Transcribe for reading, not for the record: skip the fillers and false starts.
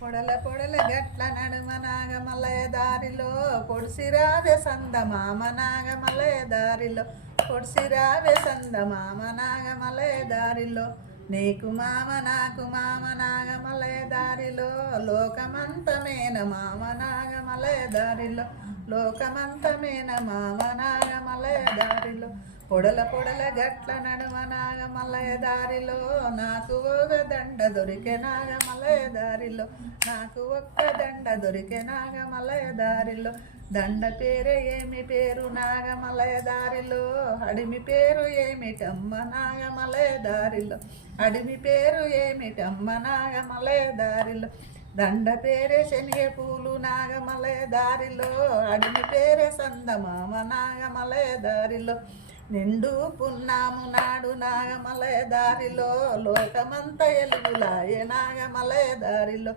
పొడల పొడల గట్ల నడుమ నాగమలయ దారిలో పొడిసిరావే సందమామ నాగమలయ దారిలో పొడిసిరావే సందమామ నాగమలయ దారిలో నీకు మామ నాకు మామ నాగమలయ దారిలో లోకమంతమేన మామ నాగమలయ దారిలో లోకమంతమేన మామ నాగమలయ దారిలో పొడల పొడల గట్ల నడుమ నాగమలయ దారిలో నాకు ఒక దండ దొరికే నాగమలయ దారిలో నాకు ఒక్క దండ దొరికే నాగమలయ దారిలో దండ పేరే ఏమి పేరు నాగమలయ దారిలో అడిమి పేరు ఏమిటమ్మ నాగమలయ దారిలో అడిమి పేరు ఏమిటమ్మ నాగమలయ దారిలో దండ పేరే శనిగ పూలు నాగమలయ దారిలో అడిమి పేరే సందమామ నాగమలయ దారిలో నిండు పున్నాము నాడు నాగమలయ దారిలో లోకమంత ఎలుగులాయే నాగమలయ దారిలో